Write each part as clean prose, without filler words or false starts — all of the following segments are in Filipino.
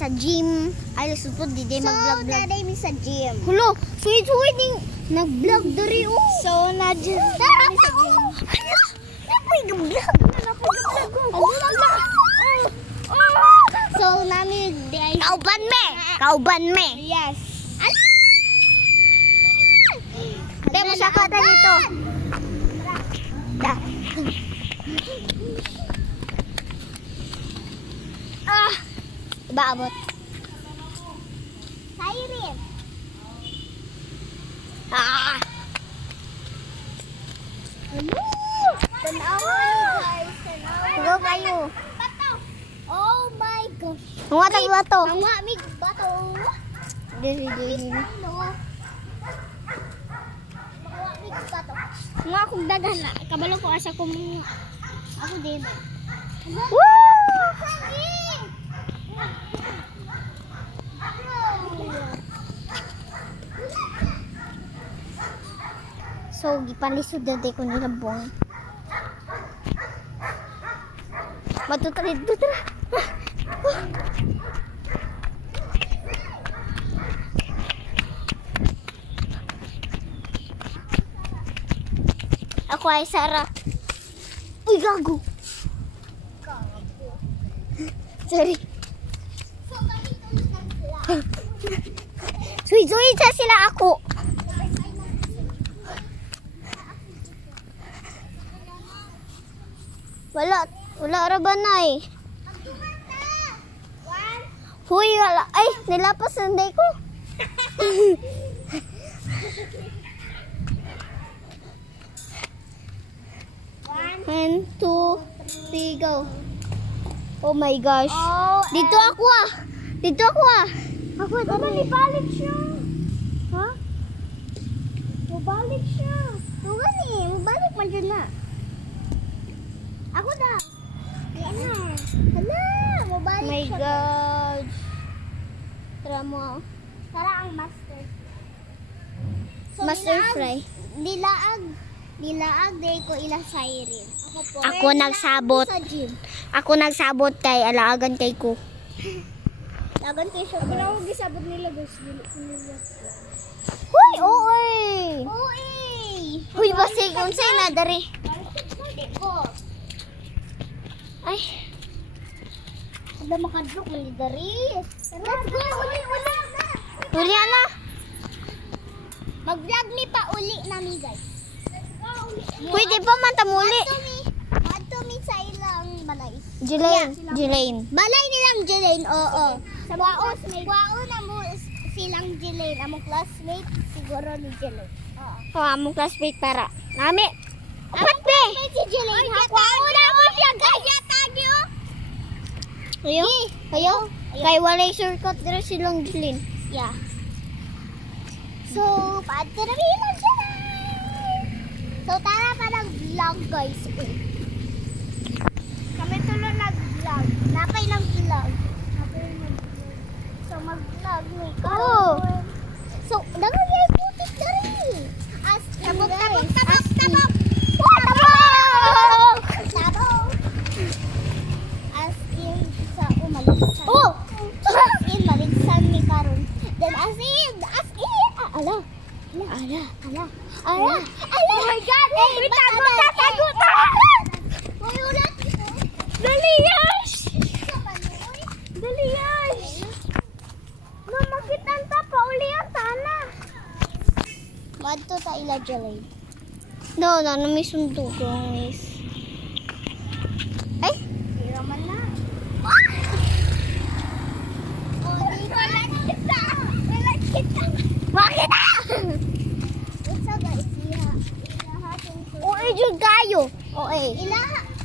sa gym. Ay, lusupod, di day mag-vlog. So, naday mi sa gym. Hulo, suwit-suwit ning nag-vlog dari oh. So, nadyan kami sa gym. Hala, napoy ga-vlog. So, namin day. Kauban me. Yes. Ala! Dahil masaka tayo dito. Da. Baabot. Siren. Tanawa guys. Tanawa kayo. Oh my gosh. Mga tagbato. Mga mig bato. Dili. Mga mig bato. Mga akong dagan na. Kabalo ko asa kong ako din. Woo! So, gipalisod dati ko nila buwang. Matutulid dito na. Ako ay Sarah. Uy, gago. Sorry. Suy-suy sa sila ako. Wala ra ba na eh. Huy, wala. Ay, nilapas nanday ko. 1, 2, 3, go. Oh my gosh. Dito ako ah. Ako dito. Mabalik siya. Ha? Mabalik siya. Mabalik man dyan na. Ako daw. Hala, mabalik siya. My gosh. Tara mo. Tara ang master. So, master fry. Nilaag day ko ilang siren. Ako nagsabot kay alaagan kay ko. Lagan kay siya. Ako na ako gisabot nila guys. Huy, oy. Huy, basig unsay na dari. Ay. Ada makadlok man ni dari. Let's go. Uli na. Mag-vlog ni pa uli nami guys. Pwede pa man tamuli. Adto mi sa ilang balay. Jelaine. Balay nilang Jelaine. Oo. Sa Guao na mo silang Jelaine. Among classmate siguro ni Jelaine. Oo. Among classmate para. Nami. Apat pe. Si Jelaine. Guao na mo siya gaya tagyo. Ayo. Kay walay shortcut dira silang Jelaine. Yeah. So, paadto na bilang Jelaine. So, tara pa nag-vlog guys. Kami tuloy nag-vlog. Napay ng vlog. So, mag-vlog ni ko. So, nagagay putik na rin. Tabok. As in, sa umaligsan. As in, maligsan ni Karon. Then, as in. Ala. Oh my God! Tago! May ulat! Dali, Yash! Mamakitan ta pa uli ang tana. Madto ta ila Jelaine. No, may sundo guys. Ay! Tira man na. Di ko lang kita! Makita! Jud kayo.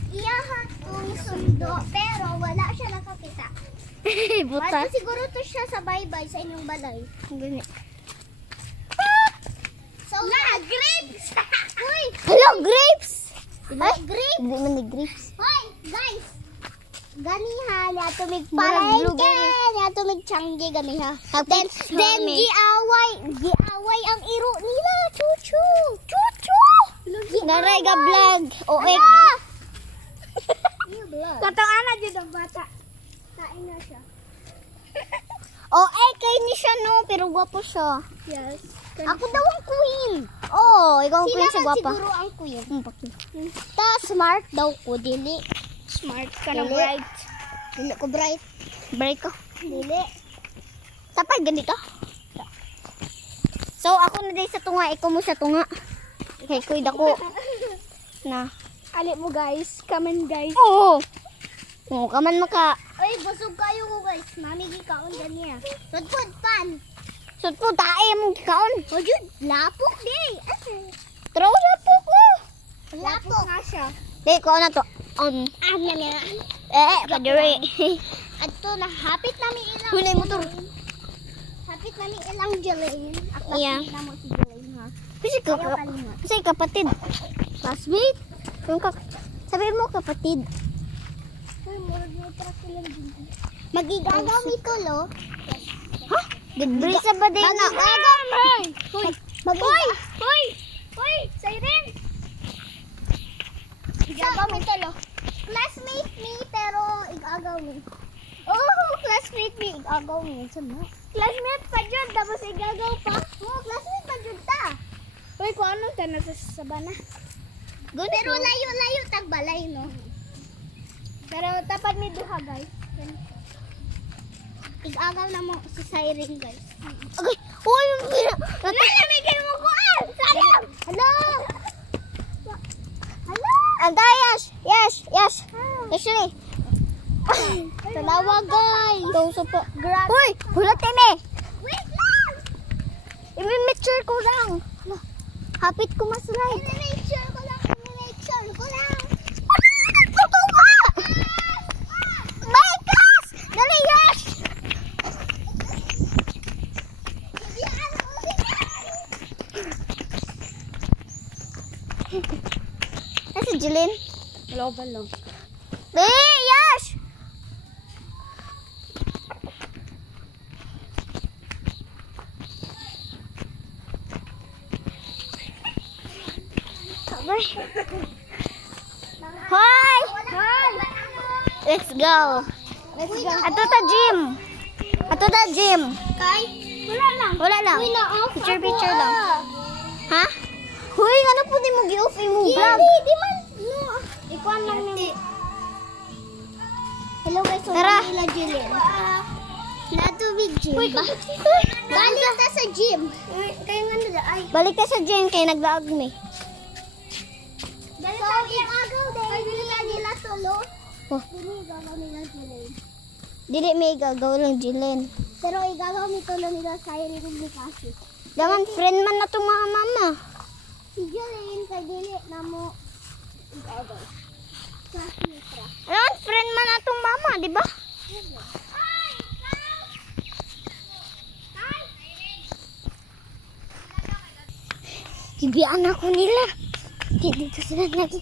Iyaha tong sundo pero wala siya nakakita. Buta. Siguro to siya sa baybay sa inyong balay. Gani. So, grapes. Hoy, hello grapes. Grapes. Di man ni grapes. Hoy, guys. Ganiha na tumig palengke, na tumig Changi gamiha. Then giaway ang iro nila. Chuchu. Naray ga vlog. Oek. Katong ana jud ang bata. Kain na siya. Oh, kay ni siya no, pero gwapo siya. Yes. Ako daw ang queen. Oh, ikaw ang queen sa gwapa. Siguro ang queen. Ta, smart daw ko, dili. Smart ka na Dili. bright. Dili ko bright. Bright ko. Dili. Tapay, ganito. So, ako na din sa tunga, ikaw mo sa tunga. Kay kuy dako. Na. Ali mo guys. Come on guys. Oo. Oo, kaman maka. Ay, busog kayo ko guys. Mami gikaon niya. Sudpud pan. Sudpud tae mong kaon. O jud, lapok di. Tro lapok ko. Lapok nga siya. Di ko na to. Kadiri. Adto na hapit nami ilang. Hulay motor. Hapit nami ilang Jelaine. Yeah. Na mo si Jelaine ha. Kasi kapatid. Classmate. Sabi mo kapatid. Ay, murag mo para silang din. Magigagaw ito lo. Ha? Gadbri sa ba din na? Hoy! Hoy! Siren! Igagaw mi talo. Classmate me pero igagaw me. Oh, classmate mi. Igagaw mi. Classmate pa dyan. Tapos igagaw pa. Oh, classmate pa jud ta. Hoy, kung ano ka na sa sabana. Pero layo-layo tagbalay no. Pero tapat mi duha guys. Igagaw na mo si Siren guys. Okay. Uy, Nalamigin mo ko ah! Sayang! hello. Hello! Yes. Actually. Talawa guys. Tawso po. Grabe. Uy, hulat me. Wait lang! I-mixture ko lang. Hapit ko maslide. Miniature ko lang. Tuto ka! Maikas! Dali, yes! Nasa Jilin? Global lang. Yes! Hoy! Let's go. Ato ta gym. Kay? Wala lang. Picture lang. Ha? Hoy, ano po di mo gi-off imong vlog? Di man. No. Ikuan lang ni. Hello guys, Tara. nila Jilin. Natubig gym ba? Balik ta sa gym. Kaya nga nila ay. Balik ka sa gym kay naglaag mi. Dali sa igagaw din. Ay, dili ka nila solo. Oh, Dili igagaw nila Jelaine. dili may gagaw lang Jilin. Pero igagaw mi tulo nila sa irin ni kasi. Daman friend man na tong mga mama. Si Jelaine kay dili na mo igagaw. Daman friend man na tong mama, di ba? Ibian ako nila. Dito sila lagi.